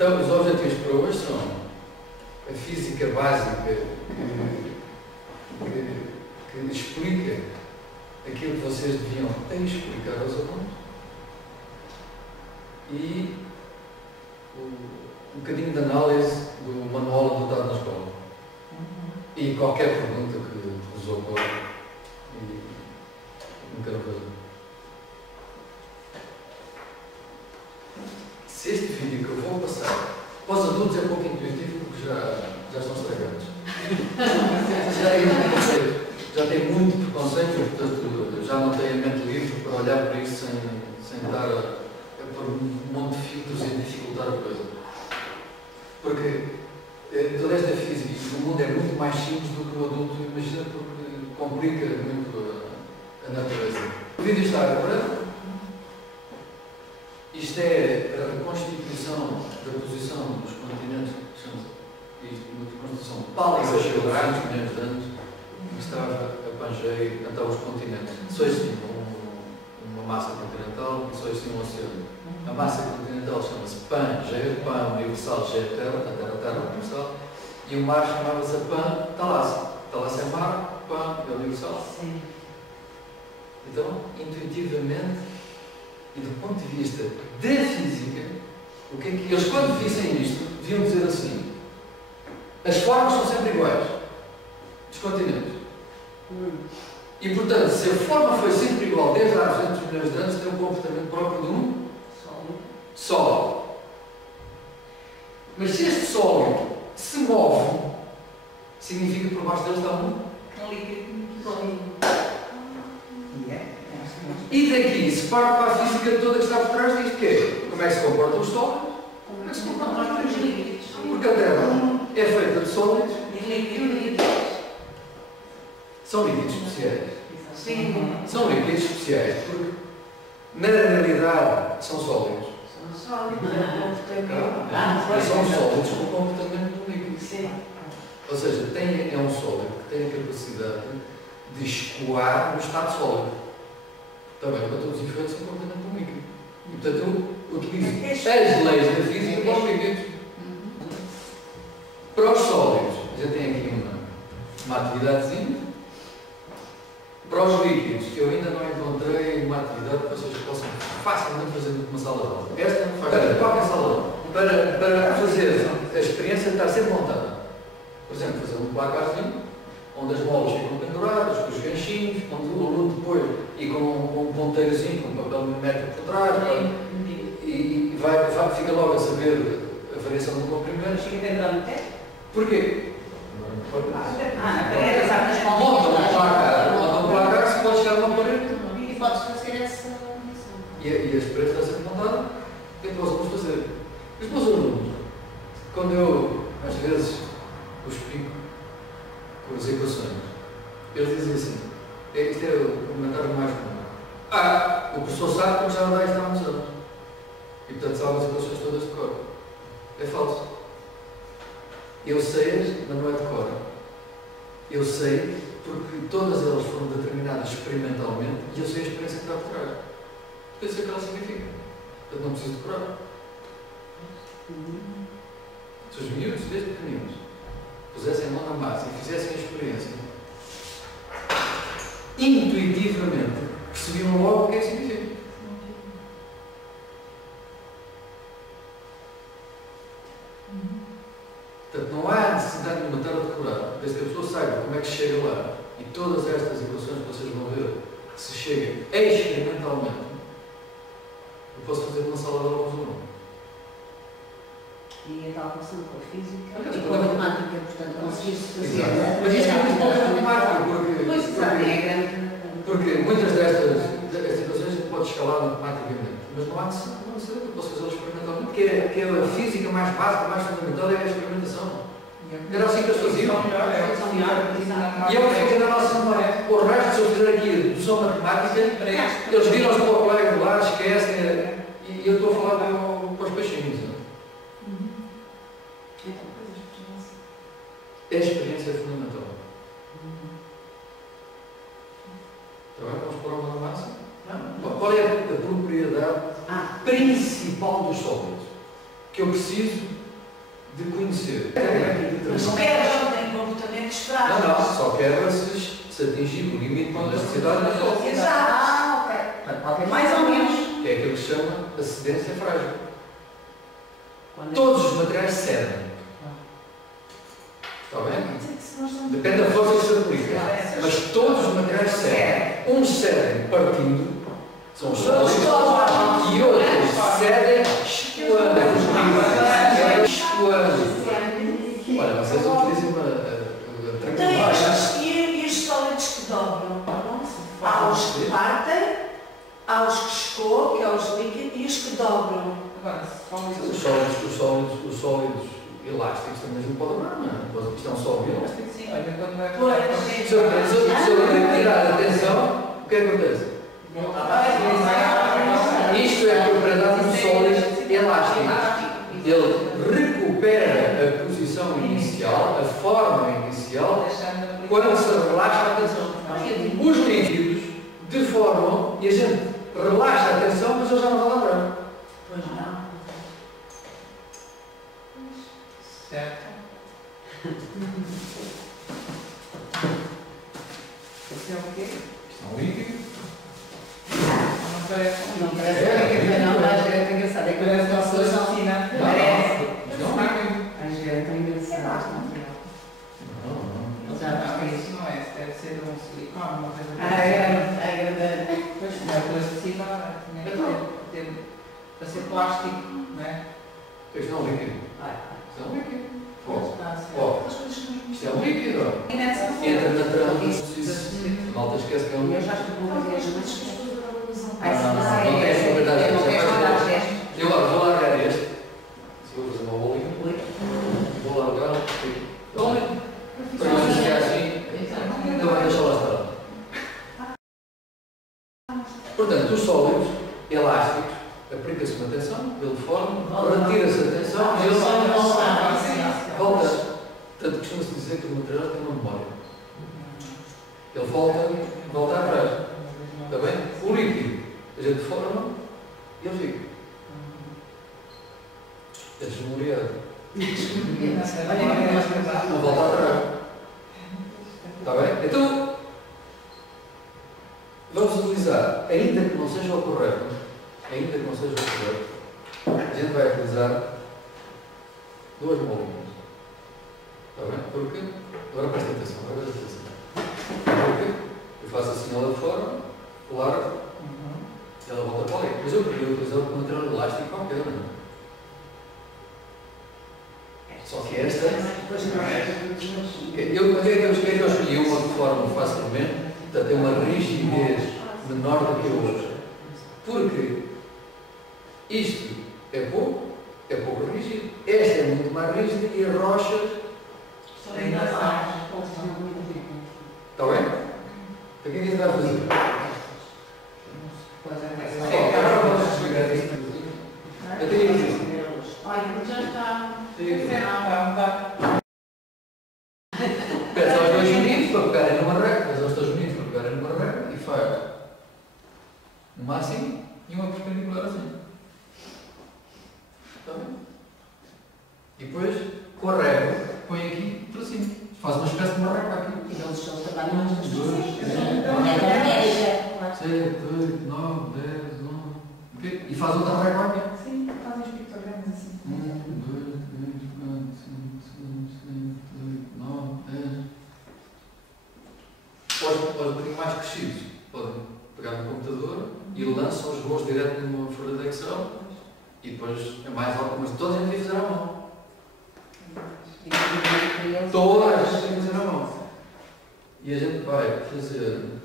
Então, os objetivos para hoje são a física básica que explica aquilo que vocês deviam explicar aos alunos e um bocadinho de análise do manual adotado na escola. E qualquer pergunta que vos ocorra e nunca não fazer. Se este vídeo que eu vou passar para os adultos é pouco intuitivo porque já estão estragados. Já tem muito preconceito, portanto já não tenho a mente livre para olhar para isso sem estar a pôr um monte de filtros e dificultar a coisa. Porque toda esta física no mundo é muito mais simples do que o adulto imagina, porque complica muito a natureza. O vídeo está agora. Isto é a constituição da posição dos continentes, chama-se isto, uma constituição pálida geográfica, milhões de anos, que estava a Pangeia, então os continentes. Só existia uma massa continental e só existia um oceano. A massa continental chama-se Pangeia, Pan universal, Geia terra, portanto era a terra universal, e o mar chamava-se Pan Talassa. Talassa é mar, Pan é universal. Sim. Então, intuitivamente, e do ponto de vista da física, o que é que eles, quando vissem isto, deviam dizer assim: as formas são sempre iguais dos continentes. E, portanto, se a forma foi sempre igual desde há 200 milhões de anos, tem um comportamento próprio de um sólido. Mas se este sólido se move, significa que por baixo dele está um líquido. E daqui se parte para a física toda que está por trás disto, que é como é que se comportam os sólidos, como é que se comportam os líquidos. Porque a Terra é feita de sólidos E líquidos. São líquidos especiais. Sim. São líquidos especiais porque, na realidade, são sólidos. São sólidos. Mas são sólidos com o comportamento do líquido. Sim. Ou seja, é um sólido que tem a capacidade de escoar no estado sólido. Também para todos os efeitos são comportamento do líquido. E, portanto, eu utilizo as leis da física para os líquidos. Para os sólidos, já tem aqui uma atividadezinha. Para os líquidos, eu ainda não encontrei uma atividade que vocês possam facilmente fazer numa sala de aula. Esta não faz para qualquer sala de aula. Para fazer a experiência de estar sempre montada. Por exemplo, fazer um placarzinho, onde as molas ficam penduradas, com os ganchinhos, onde o aluno depois, e com um ponteirozinho, com um papel milimétrico por trás, e fica logo a saber a variação do comprimento. Porquê? Monta um placar, se pode chegar a uma parede. E podes fazer essa missão. E a parede está sempre montada, o que é que nós vamos fazer? Os meus alunos, quando eu, às vezes, os explico com as equações, eles dizem assim, isto é o comentário mais comum. O professor sabe como já dá isto há muitos anos. E portanto sabe as equações todas de cor. É falso. Eu sei-as, mas não é de cor. Eu sei porque todas elas foram determinadas experimentalmente e eu sei a experiência que está por trás. Eu sei o que ela significa. Portanto não preciso decorar. Se os miúdos, desde pequeninos, pusessem a mão na massa e fizessem a experiência, intuitivamente percebiam logo o que é que significa. Portanto, não há necessidade de matar a decorar, desde que a pessoa saiba como é que chega lá e todas estas equações que vocês vão ver, se chega experimentalmente, eu posso fazer uma sala de aula com os alunos. E a tal relação com a física Aliás, e com a matemática, portanto, conseguir-se fazer. Exato. Mas isto é muito pouco matemática, porque muitas destas equações a gente pode escalar matematicamente, mas não há necessidade, eu posso fazê-las experimentalmente, que é a física mais básica, mais fundamental, é a experimentação. Era assim que eles faziam. E é o que fica na nossa memória. O resto, se eu fizer aqui a dedução matemática, eles viram-se para o colega do lado, esquecem, e eu estou a falar para os peixinhos. A experiência é fundamental. Agora vamos pôr uma na massa? Qual é a propriedade principal dos sólidos? Que eu preciso se atingir o limite de elasticidade da solda. Exato. Ok. Mais ou menos. É aquilo que se chama a cedência frágil. Quando é- Todos os materiais cedem. Está bem? Depende da força que se aplica. Mas todos os materiais cedem. Uns cedem partindo, são sólidos, e outros cedem escoando. Olha, vocês utilizam a Então, e os sólidos que dobram? Há os que partem, há os que escoam, que é os líquidos, e os que dobram. Os sólidos elásticos também não podem dobrar, não é? Isto é um sólido elástico. Sim, olha, quando é Se eu tirar a atenção, o que é que acontece? Isto é a propriedade do sólido elástico. Ele recupera a posição inicial, a forma inicial, quando se relaxa a tensão. Os líquidos deformam e a gente relaxa a tensão, mas ele já não vai dobrar. Pois não. certo? Esse é o quê? Isto é um líquido. Não parece Não parece não, mas é engraçado. É que parece uma solução. Parece. Mas é tão engraçado. Não. Já isso não é, deve ser um silicone, uma coisa Pois não é plasticina, tinha que ter para ser plástico, não é? Isto é um líquido. Isto é um líquido. Ó, isto é um líquido. Entra na trama. A malta esquece que é um Eu líquido. já estou com uma vez, mas. Não tem essa verdade. Não queres mandar gestos. Eu agora vou largar este. Se vou fazer uma bolinha. Vou largar. Para não chegar assim. Então vai deixar lá estar. Portanto, os sólidos elásticos, aplica-se uma tensão, ele forma, retira-se a tensão e ele volta. Portanto, costuma-se dizer que o material tem uma memória. Ele volta atrás. Está bem? O líquido, a gente forma e ele fica. É desmemoriado. Não volta atrás. Está bem? Então, vamos utilizar, ainda que não seja o correto, a gente vai utilizar duas bolinhas. Está bem? Porque, agora presta atenção, Porque eu faço assim ela de fora, largo, e ela volta para ali. Mas eu queria utilizar um material elástico qualquer, não é? Só que esta. Eu escolhi uma de forma facilmente, portanto, tem uma rigidez menor do que a outra. Porque isto é pouco rígido. Esta é muito mais rígida e as rochas. Ainda mais. Está bem? Então o que é que a gente vai fazer? Agora vamos explicar isto. Eu tenho que dizer. Olha, já está. Pede aos dois unidos para pegarem numa régua, e faz uma assim e uma perpendicular assim. Está bem? E depois, com a régua, põe aqui para cima. Faz uma espécie de uma régua aqui. E eles são trabalham nas 2, 3, é 7, 8, 9, 10, 11. Ok? E faz outra régua aqui. Sim, fazem os pictogramas assim. 1, 2, 3, 4, 5, 6, 7, 8, 9, 10. Aos bocadinho mais crescidos, podem pegar no computador e lançam os voos direto numa folha de Excel e depois é mais algo, mas toda a gente tem que fazer à mão. Toda a gente tem que fazer à mão. E a gente vai fazer.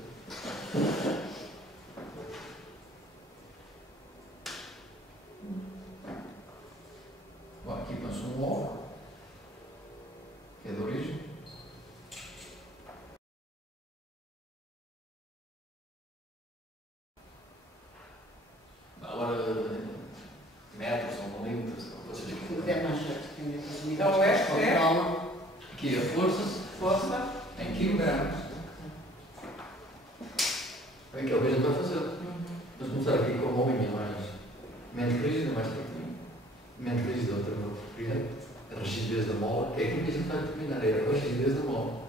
Bom, aqui põe-se um ovo, que é de origem. Agora, metros ou milímetros, vocês que Então este é aqui a força em quilogramas. É aquilo que a gente vai fazer. Vamos começar aqui com uma bolinha menos rígida, mais pequenina. Menos rígida, outra vez. A rigidez da mola, que é aquilo que a gente vai determinar, é a rigidez da mola.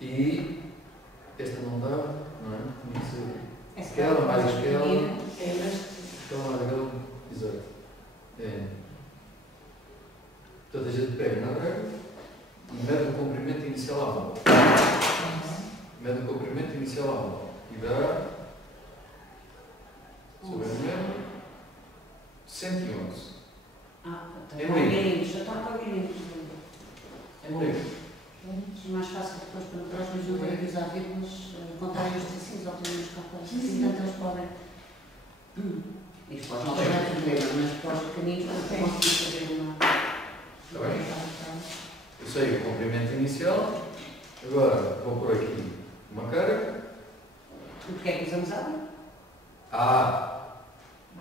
E esta não dá, não é? Tinha que ser Essa aquela, mais aquela. é Aquela, mais aquela. Exato. É. Portanto, a gente pega na régua e mede o comprimento inicial à mão. Mede o comprimento inicial à mão. E dá, se eu bem me lembro, 111. está É com livre. galinhos, já está com galinhos. É livre. É mais fácil depois para os próximos não terem que usar vírgulas, contarem os tecidos ou terem os calculos. Assim, tanto eles podem. Isto pode não ser um problema, mas para os pequeninos não conseguir fazer uma. Está bem? Eu sei o comprimento inicial. Agora vou pôr aqui uma carga. E porquê é que usamos água?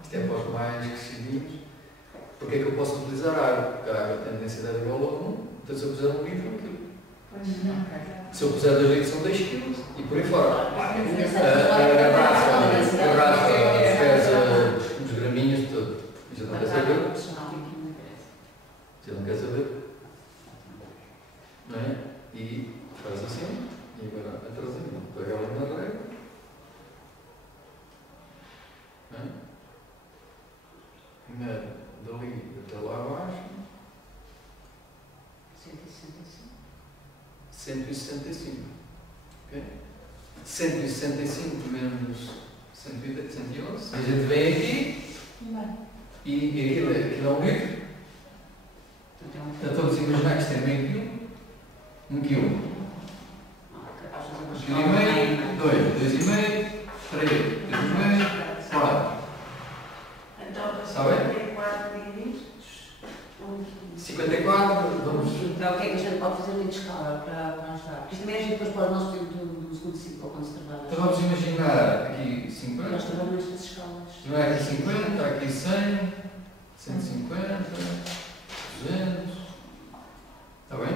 Isto é para os mais crescidinhos. Porque é que eu posso utilizar água? Porque a água tem densidade igual a 1. Então, se eu puser 1 litro, 1 quilo. Se eu puser 2 litros, são 2 quilos. E por aí fora. Pesa uns graminhos de tudo. Já não quer saber? Já não quer saber? Não é? E faz assim. E agora a traseira. Pega ela na régua. Não é? Mede dali até lá abaixo. 165. Ok? 165 menos 111. A gente vem aqui e aquilo é um litro. Então vamos imaginar que isto é meio quilo. 1 quilo. 1,5 kg, 2, 2,5 kg, 3, 3,5 kg, 4. Então, Está bem? 54, vamos. Então, o que é que a gente pode fazer em escala para ajudar? Porque isto também a gente depois pode nós ter do segundo ciclo quando se trabalha. Então vamos imaginar aqui 50. Nós trabalhamos nestas escalas. Não é aqui 50, aqui 100, 150, 200. Está bem?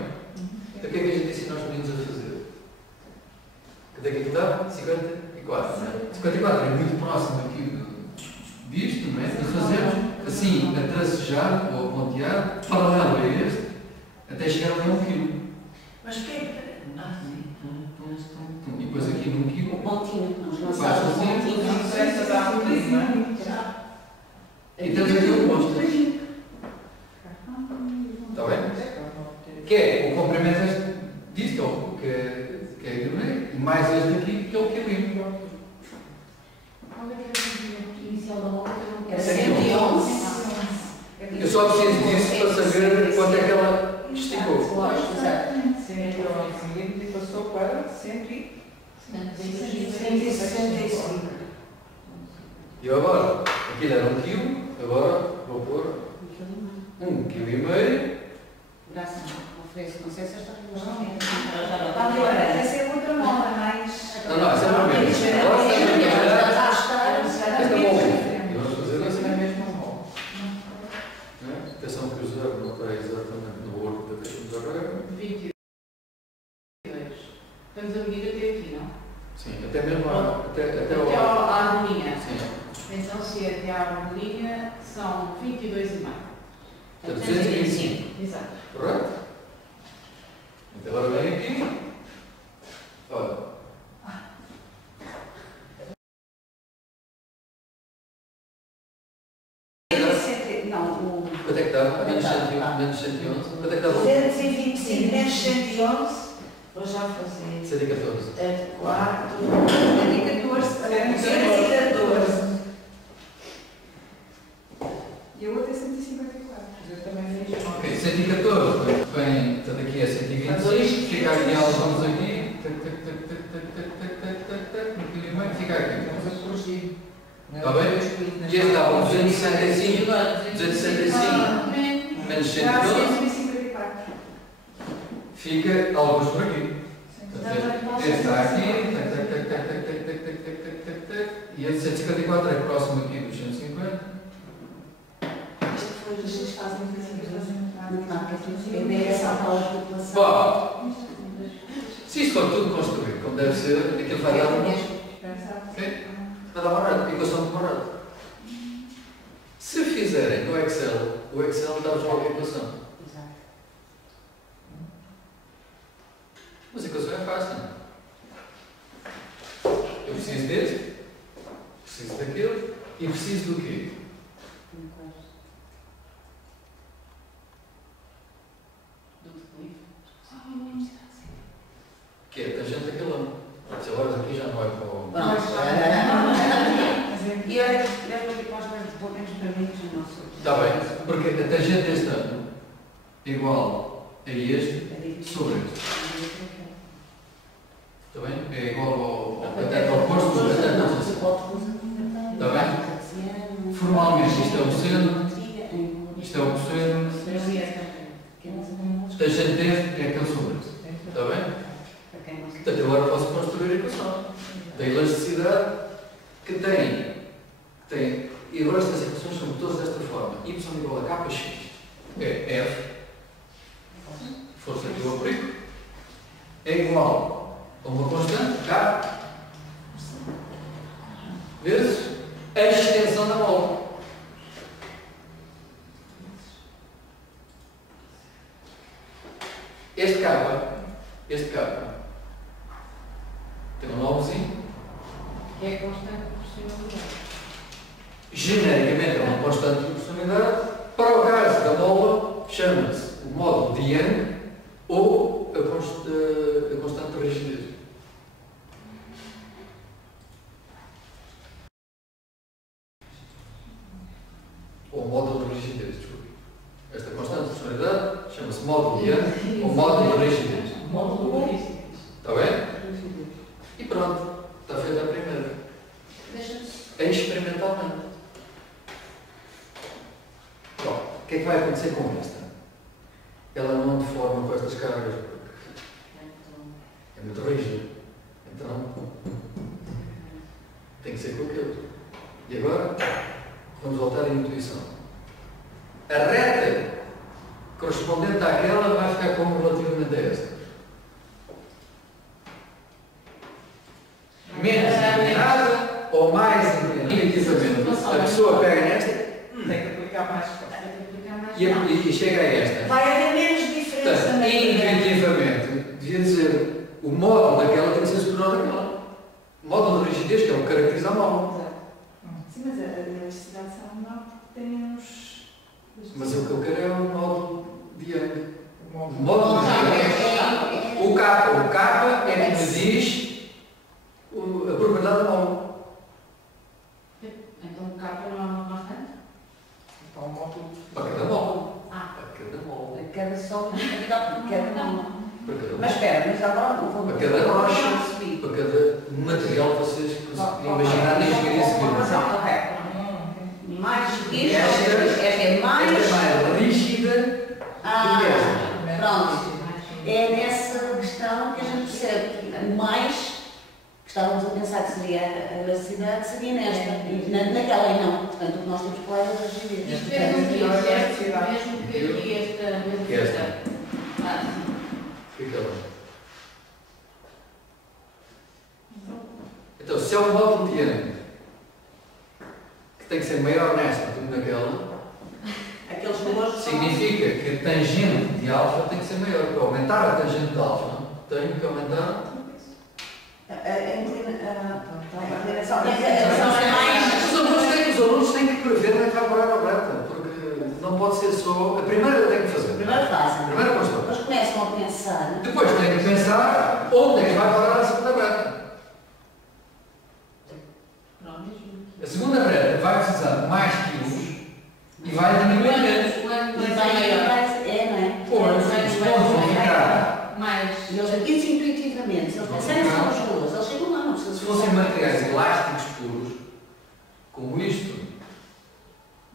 Então o que é que a gente disse que nós podíamos a fazer? Quanto é que aqui está? 54. Não é? 54 é muito próximo aqui disto, não é? De fazermos assim, a tracejar ou a pontear, paralelo a este, até chegar ali a 1 kg. Mas o que é que... E depois aqui num quilo. O pontinho, nós Faz lançamos o assim, pontinho. Não sei se dá um bocadinho, não é? E temos aqui um monstro. Está bem? Que é o comprimento disto, que é aqui no meio, e mais este aqui, que é o quilinho. Qual é que era o comprimento inicial da bola? Era 111. 111. Eu só preciso disso para saber quanto é que ela esticou. Lógico, exato. 111 e passou para 165. E agora, aquilo era 1 kg, agora vou pôr 1,5 kg. Graças a ofereço, não sei se esta relação Agora, essa é outra moda, mais... Não, essa é a primeira. Agora esta é bom. E vamos fazer assim. É mesmo bom. Atenção que o zero não está exatamente no olho da questão da régua. 22. Estamos a medir até aqui, não? Sim, até mesmo até Até à harmonia. Sim. Então, se é até à harmonia, são 22,5. Portanto, 225. Exato. Correto? Então agora vem aqui. Olha. Não, Quanto é que dá? Menos 111. Quanto é que dá? 225 menos 111, vou já fazer. 114. 4, 114. 114. E eu vou ter 154. Eu também fiz. Ok, 114. Vem, portanto aqui é 125. Fica aqui alguns aqui. Tac, tac, tac, tac, tac, tac, tac, tac, tac, tac. No quilinho fica aqui. Estamos a corrigir. Está bem? E este dá 265. 265 menos 112. 154. Fica alguns por aqui. Este está aqui. Tac, tac, tac, tac, tac, tac, tac, tac, tac, tac, tac, tac. E este 154 é próximo aqui dos 150. Isto foi o que vocês fazem no marketing. É bem essa aula de população. Bom, se isto for tudo construído como deve ser, aquilo vai dar um. Ok? Vai dar barato. Equação de barato. Se fizerem no Excel, o Excel dá-vos logo a equação. Exato. Mas a equação é fácil. deste, preciso daquele e preciso do quê? Que é a tangente daquele ano. Se agora aqui já não é para o... E olha, aqui para os meus permitos, não sei. Está bem, porque a tangente deste ano é igual a este sobre este. Está bem? É igual ao cateto oposto do cateto não sei. Está bem? Formalmente isto é o seno, isto é o cosseno, tangente deste é aquele sobre este. Está bem? Portanto, agora posso construir a equação da elasticidade que tem. E agora estas equações são todas desta forma. Y igual a kx é F, força que eu aplico, é igual a uma constante, K, vezes a extensão da mola. Este K, tem um nomezinho. Que é constante proporcionalidade. Genericamente é uma constante de proporcionalidade. Para o caso da mola, chama-se o módulo de Young ou a constante de rigidez. Ou módulo de rigidez, desculpe. Esta constante de proporcionalidade chama-se módulo de Young ou módulo de rigidez. Módulo de rigidez. Está bem? E pronto, está feita a primeira. Experimentalmente. Bom, o que é que vai acontecer com esta? Ela não deforma com estas cargas, porque é muito rígida. Então, tem que ser com aquilo. E agora, vamos voltar à intuição. A reta correspondente àquela vai ficar como relativamente a esta. Menos inclinada ou mais inclinada. Negativamente. A pessoa pega nesta Tem que aplicar mais força. e chega a esta. Vai haver menos diferença Portanto, na intuitivamente, devia dizer o módulo daquela tem que ser superior àquela. O módulo de rigidez, que é o que caracteriza a mola. Sim, mas a elasticidade será menor porque tem menos. Mas o que eu quero é o módulo de Young. O módulo de Young. O K é que me diz a propriedade da mola. Então o capa não é uma constante? Então, o módulo. Para cada mola. Ah, Para cada mola. a cada sol, a cada não. Para cada mola. Mas espera, mas agora não vou. Para cada rocha, para cada material que vocês imaginarem e chegarem a seguir. Ok. Mais seguir, Esta é mais. Esta é mais rígida do que esta. Pronto. É nessa questão que a gente percebe que mais que estávamos a pensar que seria a elasticidade seria nesta. E naquela e não. Portanto, o que nós temos que falar é da rigidez. Isto é mesmo que aqui esta. Fica lá. Então, se é um módulo de Young que tem que ser maior nesta do que naquela, Aqueles valores significa que a tangente de alfa tem que ser maior. Para aumentar a tangente de alfa, tenho que aumentar. a inclinação é mais. Os alunos têm que prever onde é que vai parar a reta, porque não pode ser só. A primeira tem que fazer. Primeiro fazem. Primeira constante. Depois começam a pensar. Depois tem que pensar onde é que vai parar a segunda reta. A segunda reta vai precisar de mais quilos e vai diminuir menos. E vai é, não é? Pois, os pontos vão ficar. E eles, isso intuitivamente, se eles pensarem só nos valores, eles chegam lá, não precisam. Se fossem materiais elásticos puros, como isto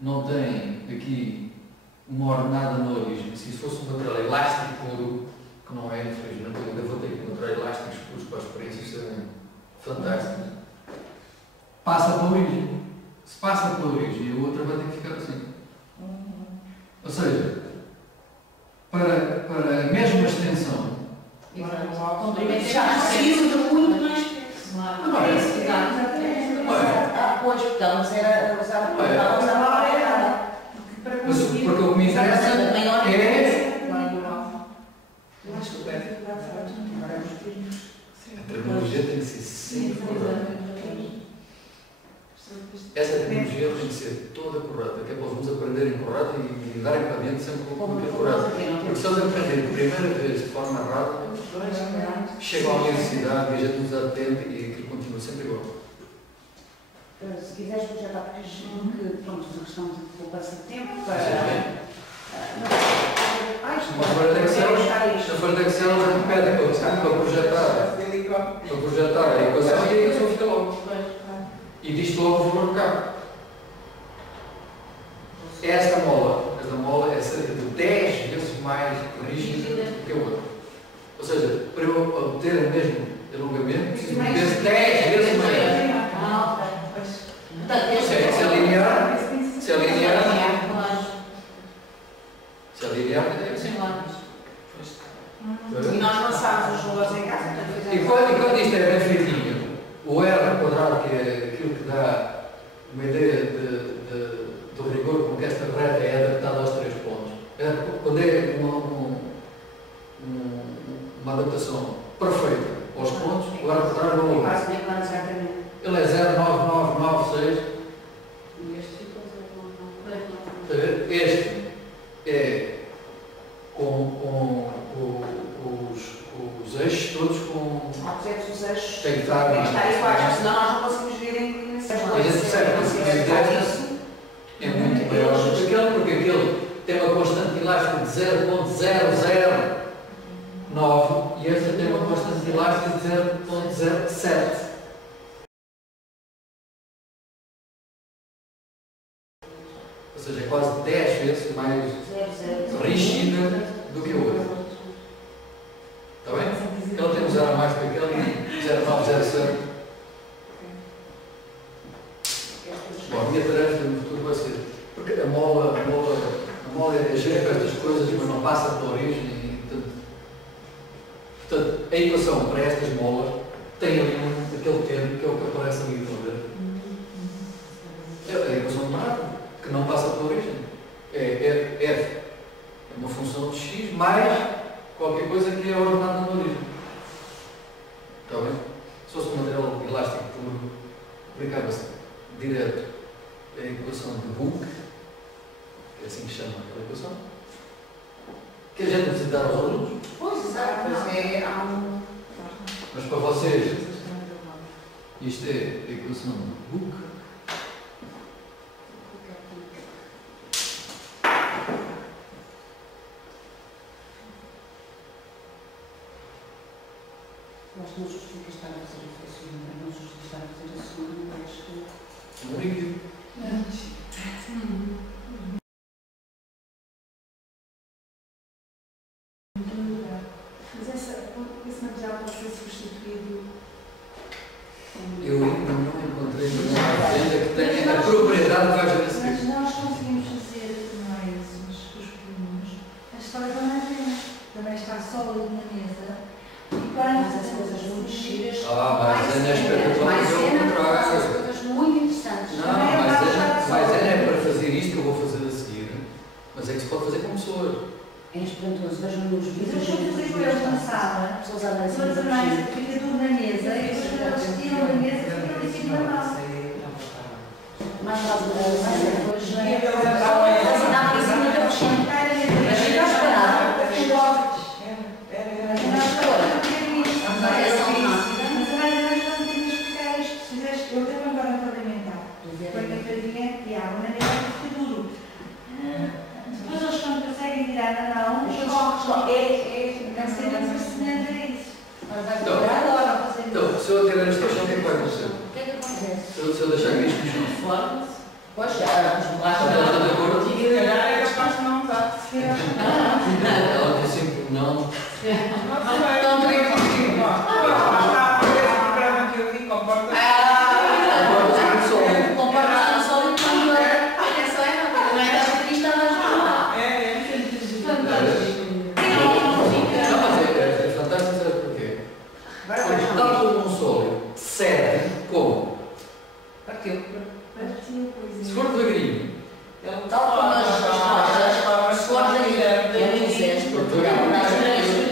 não tem aqui uma ordenada na origem, se isso fosse um material elástico puro, que não é, infelizmente, eu ainda vou ter que encontrar elásticos puros para as experiências serem fantásticas, passa pela origem. Se passa pela origem, a outra vai ter que ficar assim. Ou seja, para a mesma extensão, Já precisa de muito mais peso. Pois, porque elas era usar mas porque o que me interessa é a terminologia tem que ser sempre. Essa tecnologia tem que ser toda correta, que é para os alunos aprenderem correto e darem para dentro sempre com o que é correto. Porque se eles aprenderem a primeira vez de forma errada, chegam à universidade e a gente nos dá tempo e aquilo continua sempre igual. Se quiseres projetar, porque que, pronto, uma questão de poupança de tempo para... Na folha de Excel, a gente pede para projetar a equação e a equação fica logo. E diz logo o valor do carro. Esta mola é cerca de 10 vezes mais rígida do que a outra. Ou seja, para eu obter o mesmo alongamento, preciso de 10 vezes maior. Se é linear, é assim. E nós lançámos os valores em casa, portanto E quando isto é bem feitinho, o R quadrado, que é aquilo que dá uma ideia do rigor com que esta reta é adaptada aos 3 pontos. Quando é uma adaptação perfeita aos pontos, o R quadrado é um ele é 0,9996. E este ficou 0,99. Este é com os eixos todos com. os eixos Tem que estar iguais, senão nós não conseguimos vir em inclinação. A gente percebe que é muito maior do que aquele, porque aquele tem uma constante elástica de 0,009 e este tem uma constante elástica de 0,07. Ou seja, é quase 10 vezes mais rígida do que o outro. Está bem? Ele tem um 0 a mais do que aquele e 0,907. Bom, a minha tarefa no futuro vai ser. Porque a mola é jeito para estas coisas, mas não passa pela origem. E, portanto, a equação para estas molas tem ali aquele termo que é o que aparece ali, estão a ver? É a equação de Marco, que não passa pela origem. É F. É uma função de x mais qualquer coisa que é ordenada na origem. Está bem? Se fosse um material elástico puro, aplicava-se direto a equação de Hooke, que é assim que se chama aquela equação, que a gente precisa dar aos alunos. Pois, exato. Mas para vocês, isto é a equação de Hooke. Acho que não justifica estar a fazer a segunda, não justifica estar a fazer a segunda, acho que... Um líquido. Mas esse material pode ser substituído? Eu ainda não encontrei nenhuma venda que tenha a propriedade que vai fazer a Mas seguir. nós conseguimos fazer mais os primos. A história da maisena também está sólido na mesa. Mas as coisas muito giras. Maisena é espetacular, mas é o contrário. As coisas muito interessantes. Maisena é para fazer isto que eu vou fazer a seguir, mas é que se pode fazer com pessoas. É espantoso, vejam nos Mas vídeos. eu fui fazer com eles na sala. Pessoas a assim. Todas as mais fica tudo na mesa e depois quando eles tiram da mesa fica ali assim na mão. Mais fácil de fazer depois. E eu estava Assinava em cima da coxinha. Mas fica esperado. Eu tenho agora um parlamentar. Foi na carinha de água, na mesa fica duro. Depois eles quando conseguem tirar na mão, eles deve ser impressionante a isso. Então, se eu tirar esta chão, o que é que vai acontecer? O que é que acontece? Se eu deixar aqui isto no chão, Fora. Pois já, os bolachas ela está de acordo? Se calhar é capaz de não usar. Ela disse sempre não. Não sei. Está a ver esse programa que eu vi, comporta-se. Comporta-se no sol e quando é. Olha só, é rápido. Não é da revista, mas Não, mas é fantástico, sabe porquê? Porque tal como um sólido cede como? Partiu. Se for devagarinho, tal como as rochas, se for daí, eu fizeste, a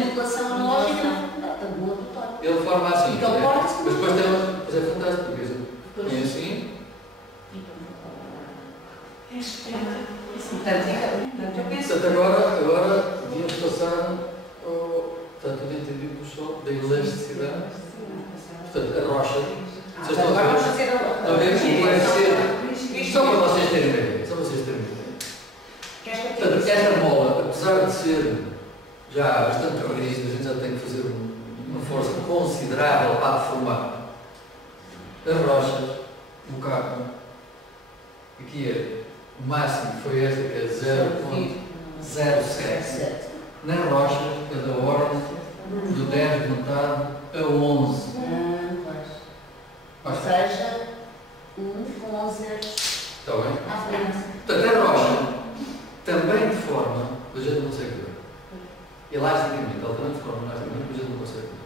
manipulação analógica, está boa do todo. ele forma assim. Então, Mas depois tem uma. Mas é fantástico, porque Portanto, eu penso Portanto, agora devíamos passar ao. Está tudo entendido no som da elasticidade. Portanto, a rocha. Vocês estão agora a vamos ver? fazer Estão a ver como vai ser? Só para vocês terem ideia. Só para vocês terem ideia. Portanto, esta mola, apesar de ser já bastante organista, a gente já tem que fazer uma força considerável para deformar as rochas no carro. Aqui é o máximo, foi esta que é 0,07. Na rocha é da ordem do 10 metade a 11. Ou seja, com 11 Está bem? à frente. Portanto, a rocha também deforma, mas a gente não consegue ver. Elasticamente, ela também deforma elasticamente, mas a gente não consegue ver.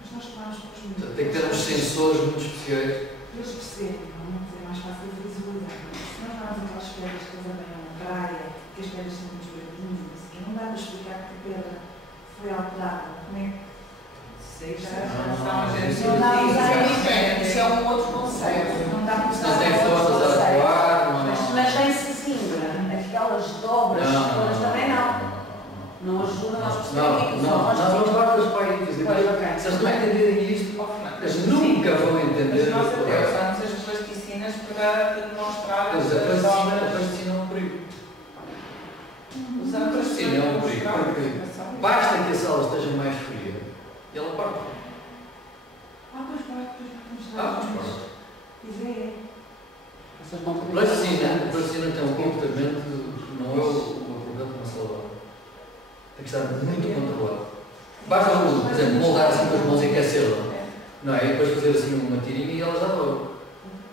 Mas nós tomamos para os Portanto, tem que ter uns sensores muito especiais. eles percebem, não é mais fácil de visualizar. Se nós vamos aquelas pedras que eles apanham na praia, que as pedras são muito verdinhas, não dá para explicar que a pedra foi alterada. Como é que Sei, já Não, Isso é um outro conceito. não dá para Não tem forças a atuar, não. Mas tem-se Singra, aquelas dobras todas também não. Não ajuda nós a perceber o que é que Não, são. não guardas para aí. Pois, ok. Se eles não entenderem isto, eles nunca vão entender. Mas nós até usamos as plasticinas para demonstrar Mas a as obras. plasticina é um perigo. Usamos as Plasticina é um perigo, porque basta que a sala esteja mais fria e ela parte. pois pode, Pode. dizer. A plasticina tem um comportamento que não é o apropriado para uma sala. Tem que estar muito controlado. Basta, por exemplo, moldar assim com as mãos e aquecê-la. Não é? E depois fazer assim uma tirinha e ela já dobra.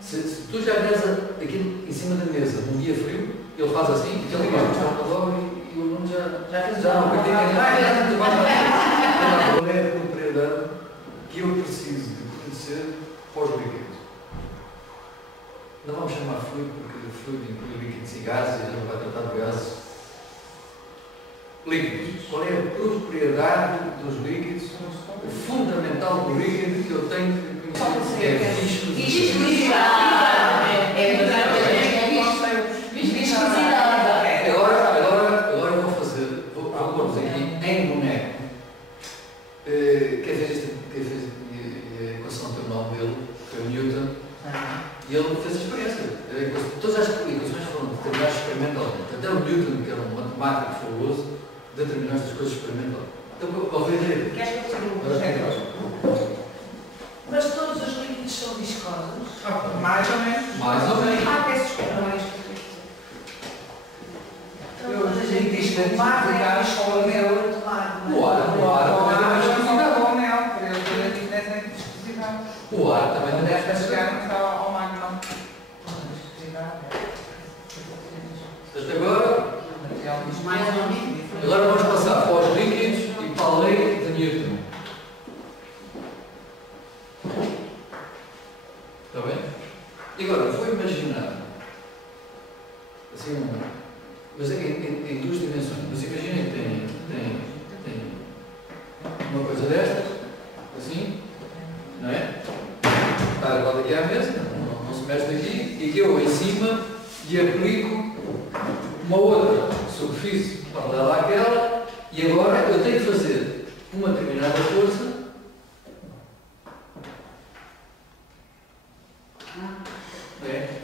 Se tu já deres aquilo em cima da mesa num dia frio, ele faz assim, e ele vai mostrar uma dobra e o aluno já não acredita em nada. Qual é a propriedade que eu preciso de conhecer pós-líquidos? Não vamos chamar fluido, porque fluido inclui líquidos e gases, e a gente vai tratar de gases. Líquidos. Qual é a propriedade dos líquidos? O fundamental do líquido que eu tenho que conhecer é viscosidade. Agora eu vou fazer, vou pôr-vos aqui em boneco. Quem fez a equação tem o nome dele, foi o Newton, e ele fez a experiência. Todas as equações foram determinadas experimentalmente. Até o Newton, que era um matemático fabuloso, determinou estas coisas experimentalmente. Então, ao ver Queres que eu te Mas todos os líquidos são viscosos? Mais ou menos. mais ou menos. peço desculpa. Eu diz que o mar é viscosidade. O ar O ar também não deve Deve chegar. chegar ao magno. Agora Mais ou menos. Agora vamos passar para os líquidos e para a lei de Newton. Está bem? E agora, vou imaginar assim, mas em duas dimensões. Mas imaginem que tem uma coisa destas, assim, não é? Está igual aqui à mesa, não se mexe daqui, e que eu em cima lhe aplico uma outra superfície paralela àquela, e agora eu tenho que fazer uma determinada força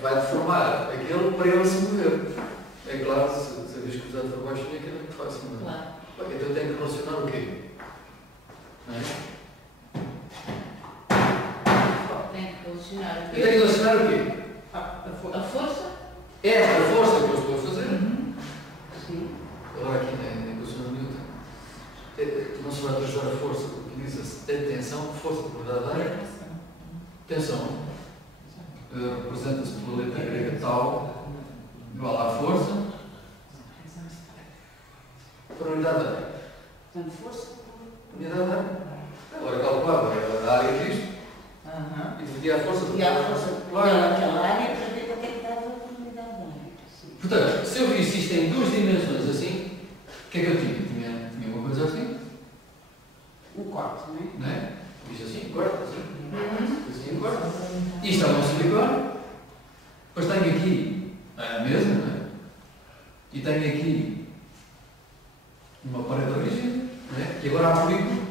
vai deformar aquele para ele se mover. É claro, se a viscosidade for baixa, é aquilo que faz se mover. Claro. Então eu tenho que relacionar o quê? Não é? Tem que relacionar. Eu tenho que relacionar o quê? A força? Esta força que eu estou a fazer. Sim. Agora aqui na equação de Newton, não se vai utilizar a força, utiliza-se a tensão, força por dar tensão. Representa-se pela letra grega tal, igual à força, por unidade de área. Portanto, força por Unidade de área. Agora calculava a área disto e dividia a força por e a força daquela área para ver quanto é que dava por unidade de área. Sim. Portanto, se eu visse isto em duas dimensões assim, o que é que eu tinha? Tinha uma coisa assim, Um corte, não é? não é? Isto assim, corta, assim, assim, corta. Isto é um silicone, numa parede rígida, não é? E agora aplico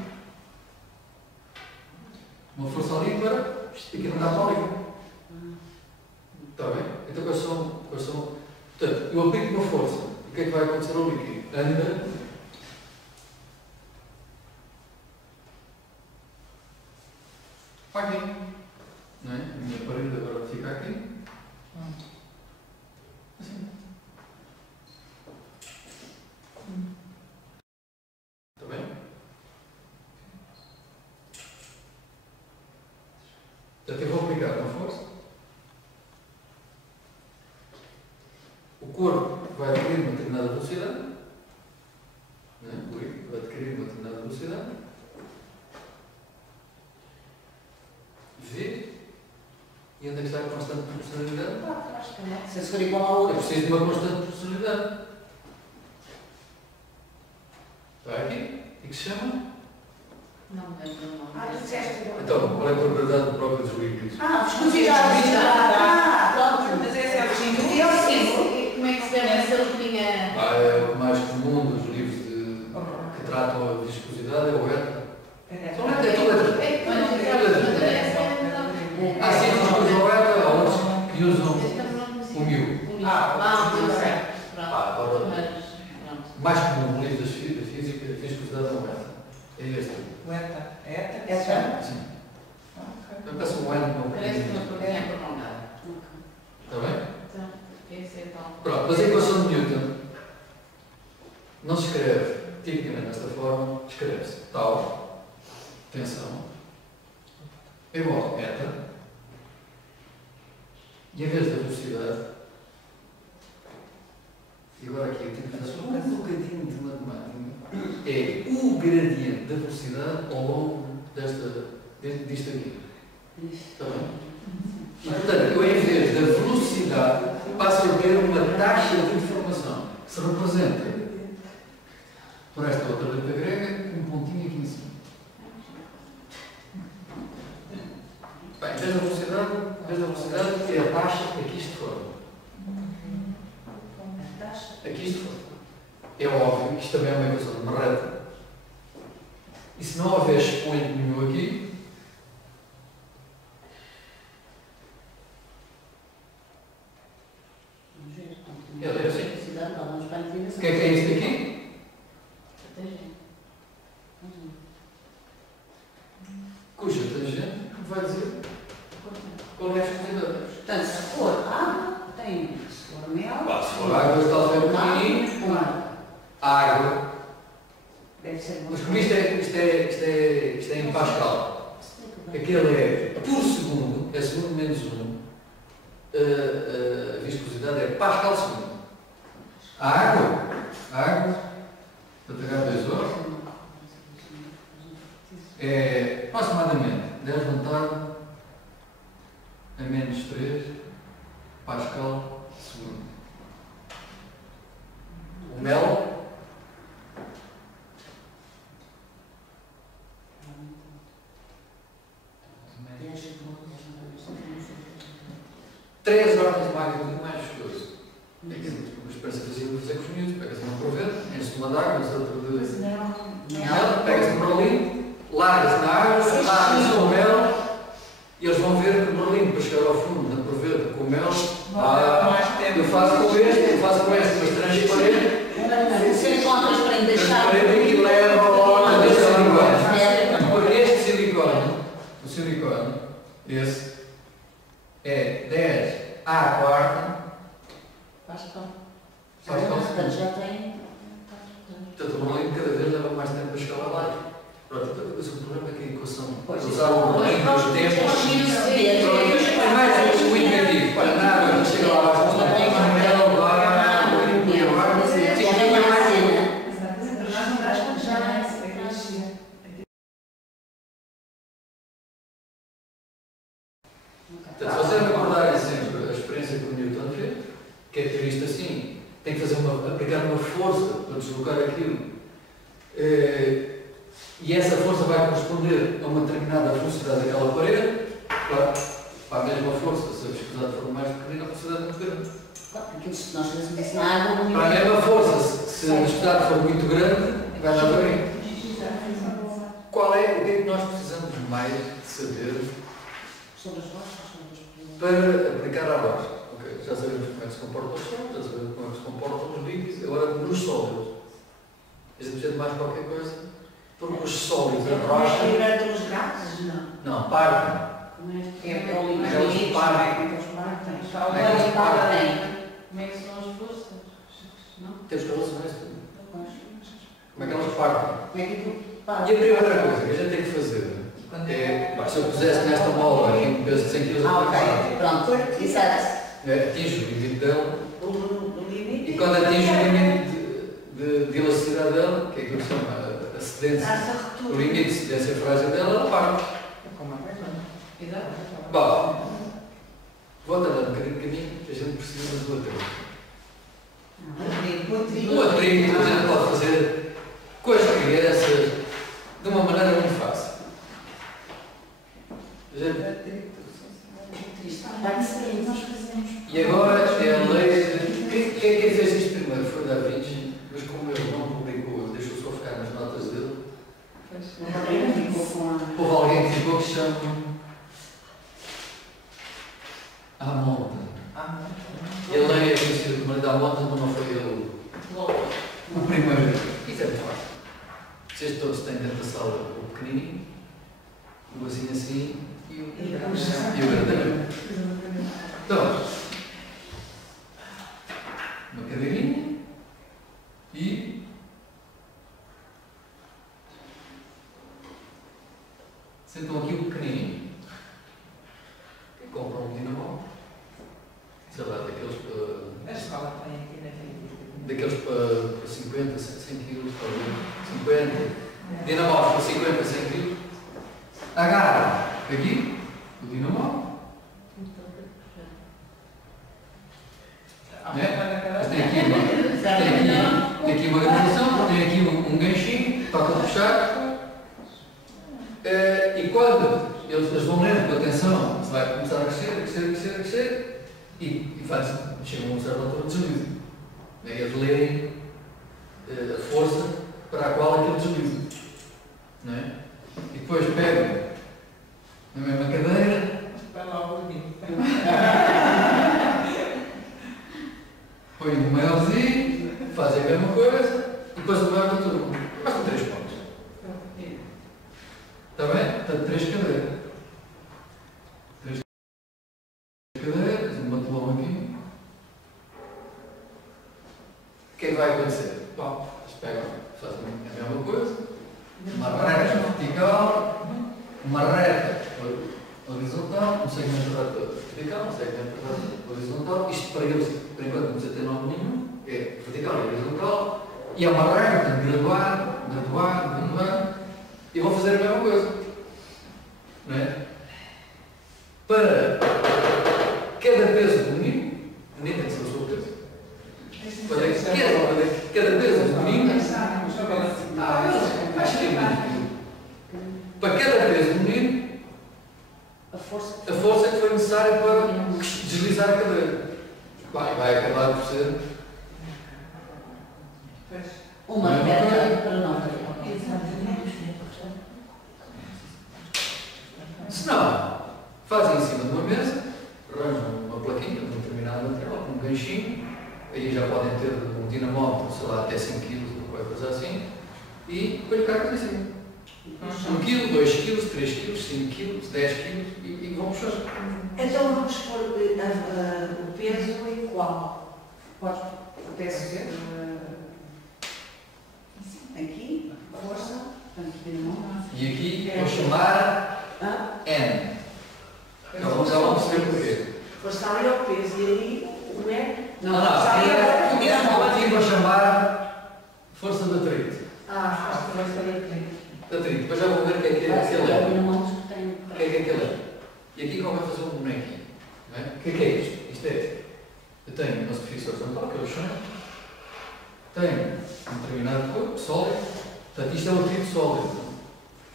uma força ali para aqui não dá para ali. Está bem? Então quais são? Portanto, eu aplico uma força. O que é que vai acontecer ao líquido? Anda para aqui. Não é? A minha parede agora fica aqui. Assim. Está bem? Portanto, eu vou aplicar uma força. O corpo vai adquirir uma determinada velocidade. Não é? O líquido vai adquirir uma determinada velocidade. V. E onde é que está a constante de proporcionalidade? Se for igual ao Eu outro. preciso de uma constante de proporcionalidade. Está aqui. E que se chama? Não me lembro o nome. Tu disseste. Então, qual é a propriedade própria dos líquidos? Viscosidade. Pronto. Mas esse é o símbolo. E o símbolo? Como é que se chama essa letrinha? É o mais comum dos livros que tratam a viscosidade, é o eta. São letras. Há cientistas que usam o eta, há outros que usam o mil. Mais comum no livro da física, a viscosidade é o eta. É este. O eta. Essa? Sim. Ok. Eu peço um ano, não Parece uma colinha prolongada. Está bem? Então, esse é então. Pronto, mas a equação de Newton não se escreve tipicamente desta forma, escreve-se tal, tensão, igual a eta, e em vez da velocidade, e agora aqui eu tenho que fazer só um bocadinho de matemática, é o gradiente da velocidade ao longo disto aqui. Está bem? E, portanto, eu em vez da velocidade passo a ter uma taxa de informação que se representa por esta outra letra grega com um pontinho aqui em cima. Bem, em vez da velocidade é a taxa aqui de fora. Aqui de fora. É óbvio que isto também é uma equação de uma reta. E se não houver expoente nenhum aqui, ele é assim. O que é isto aqui? Cuja tangente vai dizer qual é a viscosidade. Portanto, se for água, tem. Se for mel, Se for água, está a ver um bocadinho. Água. deve ser Mas como isto é em Pascal, aquele é por segundo, é segundo menos 1, a viscosidade é Pascal segundo. A água, para H2O, é aproximadamente 10 vantagem a menos 3 Pascal segundo. O mel 3 ordens mais viscoso. É que uma experiência fazia fazer com os miúdos, pega-se uma proveta, enche-se uma de água, enche outra de mel, pega-se um berlim, larga-se na água, larga-se o mel, e eles vão ver que o berlim, para chegar ao fundo da proveta com o mel, eu faço com este, mas transparente, transparente e leva ao óleo de silicone. Porque este silicone, esse, é 10 à quarta. Já tem. Portanto, o berlim cada vez leva mais tempo a chegar lá abaixo. Pronto, então o problema é que a equação Pois, usar o berlim nos tempos tempos. é mais o indicativo. Para nada, chega lá abaixo, não tem mel, lá, portanto, se vocês recordarem sempre a experiência que o Newton fez, que é ter isto assim, tem que aplicar uma força para deslocar aquilo. E essa força vai corresponder a uma determinada velocidade daquela parede, claro, para a mesma força, se a viscosidade for mais pequenina, a velocidade é muito grande. Claro, porque se nós tivéssemos isso na água, Para a mesma força, Se a velocidade for muito grande, vai dar bem. Qual é, o que é que nós precisamos mais de saber Sobre as rochas, sobre os para aplicar à base? Okay, já sabemos como é que se comportam os sólidos, já sabemos como é que se comportam os líquidos, agora nos sólidos. A gente precisa de mais qualquer coisa? Porque os sólidos, a rocha... Libertam os gases? Não. Não, partem. É para o limite. Eles partem. Como é que eles partem? Como é que eles partem? Como é que são as forças? Não? Temos que relacionar isso tudo. Como é que elas partem? Como é que aquilo E parte? a primeira coisa que a gente tem que fazer é, se eu pusesse nesta mola aqui um peso de 100 kg, Ok, pronto, exato. atinge o limite dela, O limite. e quando atinge o limite de elasticidade dela, que é aquilo que se chama a cedência, Essa o ruptura. limite de cedência frágil dela, ela parte. Como é que Exato. Bom, vou andar um bocadinho de caminho, que a gente precisa do atrito. O atrito a gente pode fazer com as crianças de uma maneira muito fácil. A gente E agora é a lei de... Quem fez isto primeiro foi Da Vinci, mas como ele não publicou, deixou só ficar nas notas dele, houve alguém que ficou que se chama Hamilton. Ele é conhecido como marido da Hamilton, mas não foi ele o primeiro. Isso é muito fácil. Vocês todos têm dentro da sala o pequenininho, o assim e o grande. Então, uma cadeirinha e sentam aqui o pequenininho. Quem compra um dinamo, sei lá, daqueles A escola tem aqui na frente. daqueles para 50, 100 kg, para 50, dinamós para 50, 100 kg, agarra aqui o dinamo. Mas tem aqui uma gravação, tem aqui um ganchinho, toca de puxar. E quando eles vão lendo com atenção, você vai começar a crescer, e chegam a uma certa altura de deslize. Eles lerem a força para a qual aquele deslize. Não é? E depois pegam na mesma cadeira, Vai lá o limite. põem um maiorzinho, fazem a mesma coisa, e depois o maior da turma. Mas com 3 pontos. Está bem? Portanto, 3 cadeiras. 3 cadeiras, um batelão aqui. O que é que vai acontecer? Bom, eles pegam, fazem a mesma coisa, uma reta vertical, uma reta horizontal, um segmento vertical, um segmento horizontal. Isto para eles, por enquanto, não precisa ter nome nenhum, é vertical e horizontal, e é uma reta graduada, e vão fazer a mesma coisa. Não é? Para cada peso do menino tem que ser o seu peso. Cada peso do menino, acho que é muito. Para cada peso do menino, a força que foi necessária para deslizar a cadeira. Vai acabar por ser uma reta para nós. Se não, fazem em cima de uma mesa, arranjam uma plaquinha de um determinado material, com um ganchinho, aí já podem ter um dinamómetro, sei lá, até 100 kg ou qualquer coisa assim, e põem cargas em cima. 1 kg, 2 kg, 3 kg, 5 kg, 10 kg e vão puxar. Então vamos pôr o peso igual. Podes, o peso aqui, força, portanto, dinamo. E aqui vou chamar N. Então já vamos perceber porquê. Força ali ao peso e ali o N. Aqui vou chamar força de atrito. Depois já vou ver o que é que ele é. O que é que ele é? E aqui como é fazer um bonequinho. Não é? O que é isto? Isto é. Eu tenho uma superfície horizontal, que é o chão. Tenho um determinado corpo sólido. Portanto, isto é o atrito sólido.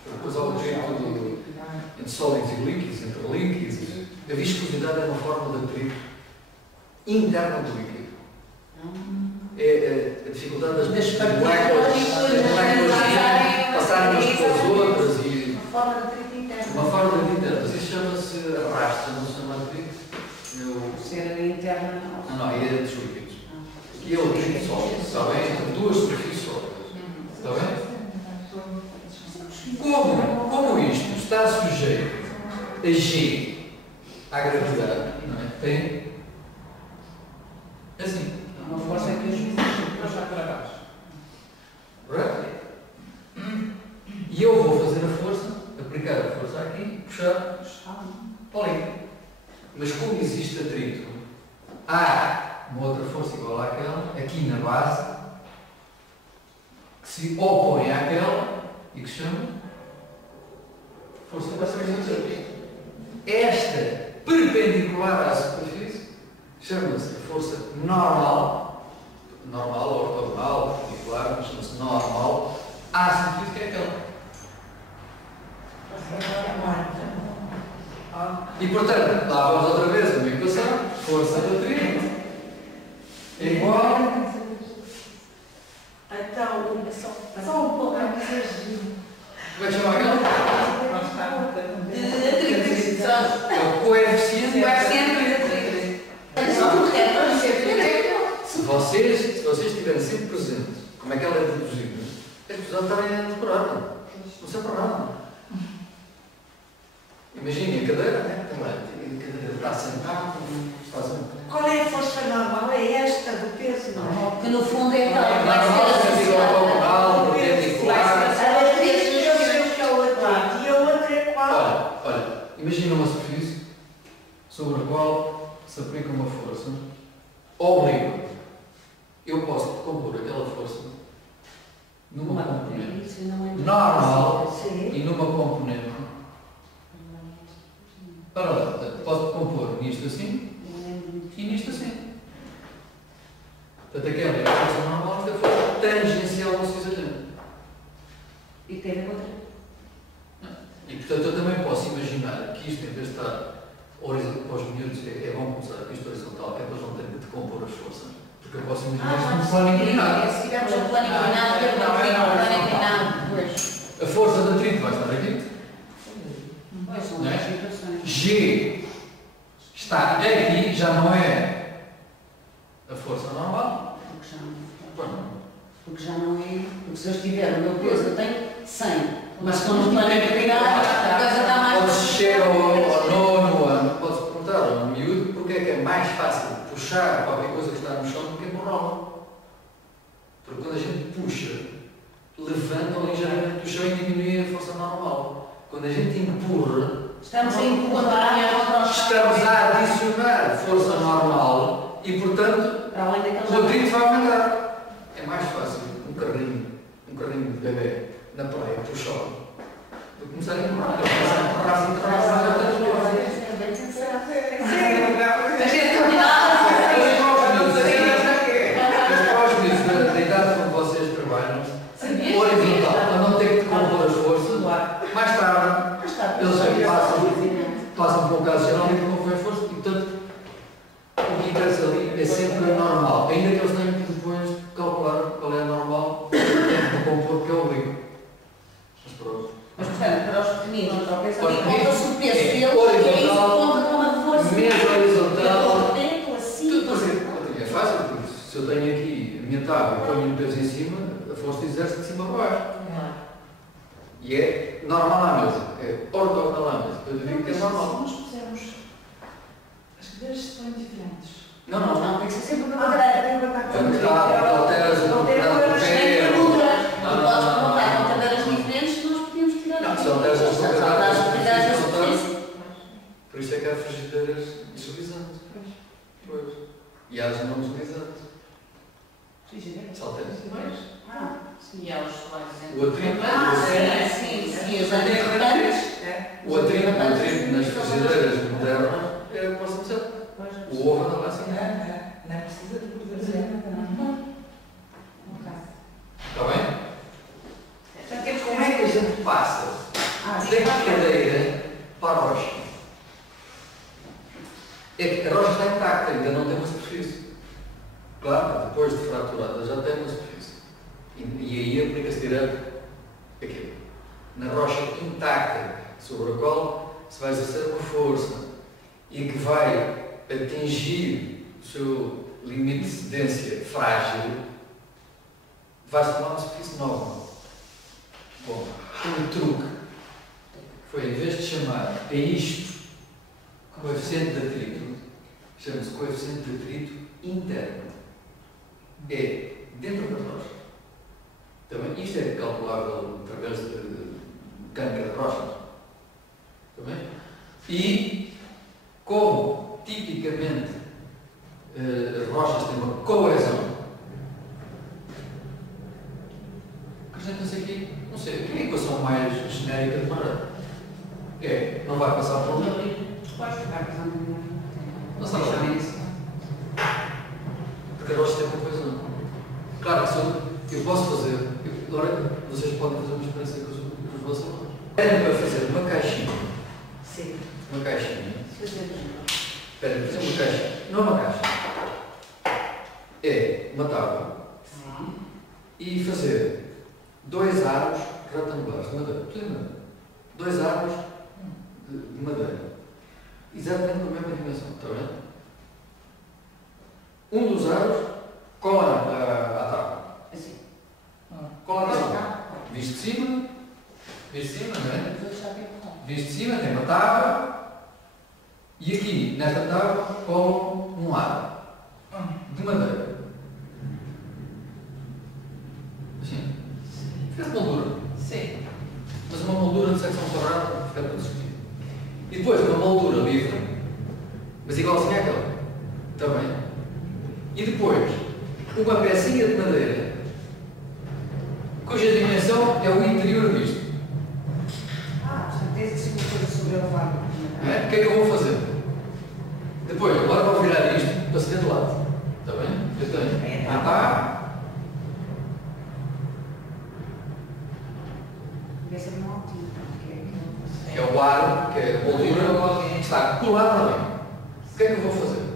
Depois há o atrito entre sólidos e líquidos, entre líquidos. A viscosidade é uma forma de atrito interna do líquido. é a dificuldade das Das moléculas partículas passarem umas pelas outras e uma forma de atrito interno. uma forma de interna. Mas isso chama-se arrasto, não se chama atrito. Ser interna. Não, é dos líquidos. E é o atrito sólido, está bem? Duas superfícies sólidas. Está bem? Como isto está sujeito a G, à gravidade, não é? Tem assim. Uma força que os Puxar para baixo. Correto? E eu vou fazer a força, aplicar a força aqui e puxar para ali. Mas como existe atrito, há uma outra força igual àquela, aqui na base, que se opõe àquela e que se chama força de atrito. Esta, perpendicular à superfície, chama-se força normal, ortogonal, perpendicular, mas chama-se normal, à superfície que é aquela. E portanto, lá vamos outra vez a minha equação, força de atrito é igual. Então, Só um pouco, mas é giro. Como é que chama aquela? Nós estamos de atrito. É o coeficiente. Se vocês estiverem sempre presentes, como é que ela é deduzida, as pessoas estarem a decorar, não serve para nada. Imaginem a cadeira, né? A cadeira está sentada, está sentada. qual é a força normal? É esta do peso, não é? Que no fundo é aquela que vai Normal, ser sentido associada. ortogonal, perpendicular. A atriz eu sei o que é o atrito. E a outra é qual? Olha, imagina uma superfície sobre a qual se aplica uma força oblíqua. Eu posso decompor aquela força numa componente normal Sim. e numa componente. Para lá, posso decompor nisto assim e nisto assim. Portanto, aquela é a força normal, esta é a força tangencial ao cisalhão. E tem a ver com outra. E portanto eu também posso imaginar que isto, em vez de estar horizontal, para os miúdos, é bom começar com isto horizontal, que é para eles não terem de decompor as forças. Porque eu posso imaginar isto num plano inclinado. Se tivermos um plano inclinado, temos um plano inclinado. Pois. A força de atrito vai estar aqui. Pois são Não é? duas situações. G está aqui, já não é a força normal. Porque já não é. Porque se eu estiver o meu peso, eu tenho 100. Mas se no plano inclinado, a coisa está mais. Quando se chega ao nono ano, pode-se perguntar ao miúdo porque é que é mais fácil puxar qualquer coisa que está no chão do que empurrá-la. Porque quando a gente puxa, levanta ligeiramente do chão e diminui a força normal. Quando a gente empurra, Estamos a empurrar. estamos a adicionar força normal e, portanto, Para além o daqueles. atrito vai aumentar. É mais fácil um carrinho de bebê na praia puxá-lo do que começar a empurrar. Começar a empurrar assim, A gente combinava. Mas para os miúdos da idade onde vocês trabalham, horizontal, para não ter que decompor as forças, mais tarde eles passam por um caso geral e decompõem as forças e, portanto, o que interessa ali é sempre a normal. Ainda que eles tenham que depois calcular qual é a normal, tem que decompor que é obrigo. Mas pronto. Mas, portanto, para os pequeninos, para o peso Para os ali, pequeninos, conta-se o peso é deles, que é isso que conta com uma força. Mesmo horizontal. Assim, É fácil, porque se eu tenho aqui a minha tábua e ponho um peso em cima, a força exerce de cima a baixo. E é normal à mesa, é ortogonal à mesa. Eu digo que é normal. Nós pusemos. As cadeiras são diferentes. Não, Não, tem que ser sempre uma cadeira. Alteras o quadrado do pé. Não podes perguntar com cadeiras diferentes, nós podíamos tirar. Não, se alteras as Só quadradas, dás pegadas de superfície. por isso é que há frigideiras deslizantes. Pois. E há as não deslizantes. Se alteras. E aos O atrito. sim, os anticortantes. O atrito nas frigideiras modernas é a força de céu. O ovo anda lá assim. Não precisa de produzir. Está bem? Então, como é que a gente passa da cadeira para a rocha? É que a rocha está intacta, ainda não tem uma superfície. Claro, depois de fraturada já tem uma superfície. E aí aplica-se direto aquilo. Na rocha intacta sobre a qual se vai exercer uma força e que vai atingir o seu limite de cedência frágil, vai-se tomar uma superfície nova. Bom, o truque foi, em vez de chamar a isto coeficiente de atrito, chama-se coeficiente de atrito interno. É dentro da rocha. Também isto é calculável através de mecânica de rochas. Também. E como tipicamente as rochas têm uma coesão, acrescenta-se aqui, não sei, aqui é a equação mais genérica de Moreira. É, não vai passar por ali. Não sabe isso. Porque a rocha tem uma coesão. Claro que eu posso fazer, agora vocês podem fazer uma experiência com os vossos alunos. Pedem para fazer uma caixinha. Sim. Uma caixinha. Fazemos. Pedem para fazer uma caixinha. Não é uma caixa. É uma tábua. Sim. E fazer 2 aros retangulares de madeira. Tudo em madeira. 2 aros de madeira. Exatamente com a mesma dimensão. Está vendo? Um dos aros cola à tábua. Assim. Cola à tábua. Visto de cima, não é? Visto de cima, tem uma tábua. E aqui, nesta tábua, colam um aro de madeira. Assim. Fica de moldura. Sim. Mas uma moldura de secção quadrada fica tudo discutido. E depois uma moldura livre, mas igualzinha àquela. Está bem? E depois, uma pecinha de madeira, cuja dimensão é o interior disto. Portanto, esse é uma coisa sobre o vácuo. Não é? O que é que eu vou fazer? Depois, agora vou virar isto para se ver de lado. Está bem? Eu tenho. Já está. Deve ser uma altura, Que é o aro, que é a moldura, que está colada ali. O que é que eu vou fazer?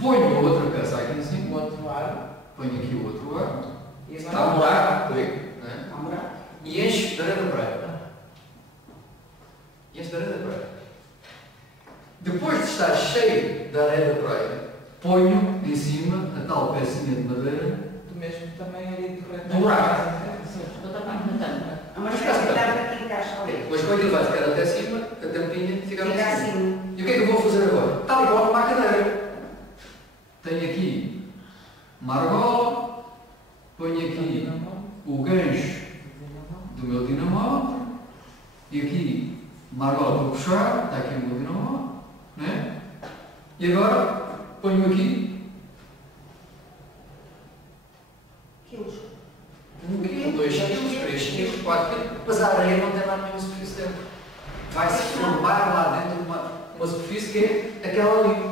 Ponho a outra peça aqui em cima. O outro aro. Ponho aqui o outro aro. E Está um buraco, não é? Há um buraco. E encho de areia da praia. E encho de areia da praia. Depois de estar cheio da areia da praia, ponho em cima a tal pecinha de madeira Do mesmo tamanho ali do do buraco. Do tamanho da tampa. Mas Mas fica dá para que encaixa ali. Depois, quando ele vai ficar até cima, a tampinha fica Fica assim. assim. E o que é que eu vou fazer agora? Tal igual como a cadeira. Tenho aqui uma argola, ponho aqui o gancho do meu dinamómetro e aqui uma argola para puxar, está aqui o meu dinamómetro, não é? E agora ponho aqui Quilos. 1 quilo, 2 quilos, 3 quilos, 4 quilos, mas a areia não tem lá nenhuma superfície dentro. Vai-se formar lá dentro uma superfície que é aquela ali.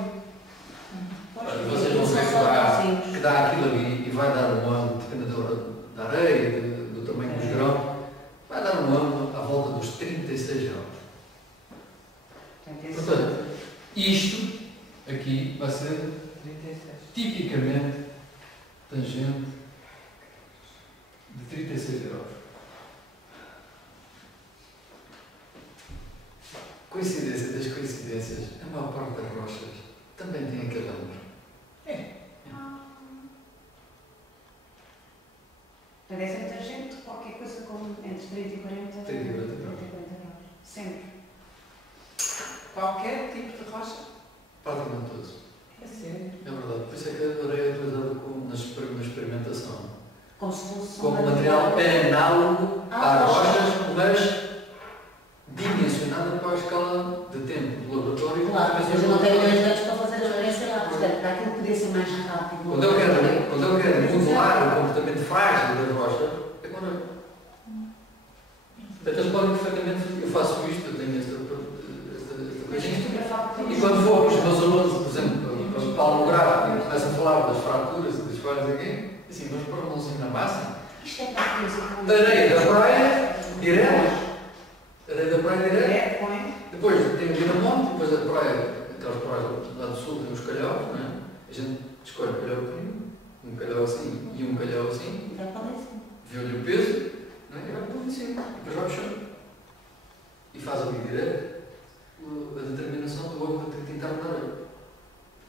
Vocês vão ver que dá aquilo ali e vai dar um ângulo, dependendo da areia, do tamanho dos grãos, vai dar um ângulo à volta dos 36 graus. Portanto, isto aqui vai ser 36. tipicamente tangente de 36 graus. Coincidência das coincidências, a maior parte das rochas também tem aquele ângulo. Portanto, é sempre tangente, qualquer coisa como entre 30 e 40 30 e 40 graus. Sempre. Qualquer tipo de rocha. Praticamente todos. É sério. É verdade. Por isso é que a areia é utilizada na experimentação. Como se fosse Como material análogo às rochas, mas dimensionada para a escala de tempo do laboratório. Claro, mas eu não tenho dois dados para fazer a experiência lá. Portanto, para aquilo que podia ser mais rápido. Quando eu quero modelar o comportamento frágil da rocha, é quando eu. Portanto, eles podem perfeitamente. Eu faço isto, eu tenho esta coisinha. E quando for os meus alunos, por exemplo, para o Paulo Grave, e começam a falar das fraturas e das falhas aqui, assim, vamos pôr a mãozinha na massa. Isto é para música. Da areia da praia, direto. Areia da praia direto. põe. Depois tem o Viramonte, depois a praia, aquelas praias lá do sul, tem os calhaus, não é? A gente escolhe o calhau pequeno, Um calhau assim e um calhau assim. Vai para lá em cima. Vê-lhe o peso, não é? E vai para lá em cima. Depois vai ao chão. E faz ali direto a determinação do oco que tem que estar na areia.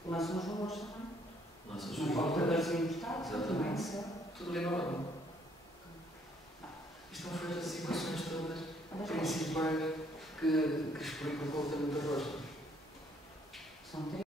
Lançam os valores também. Lança os Os computadores importados, também. Tudo ali na mão. Isto não foi as equações todas principais que explicam o comportamento das rochas. São três.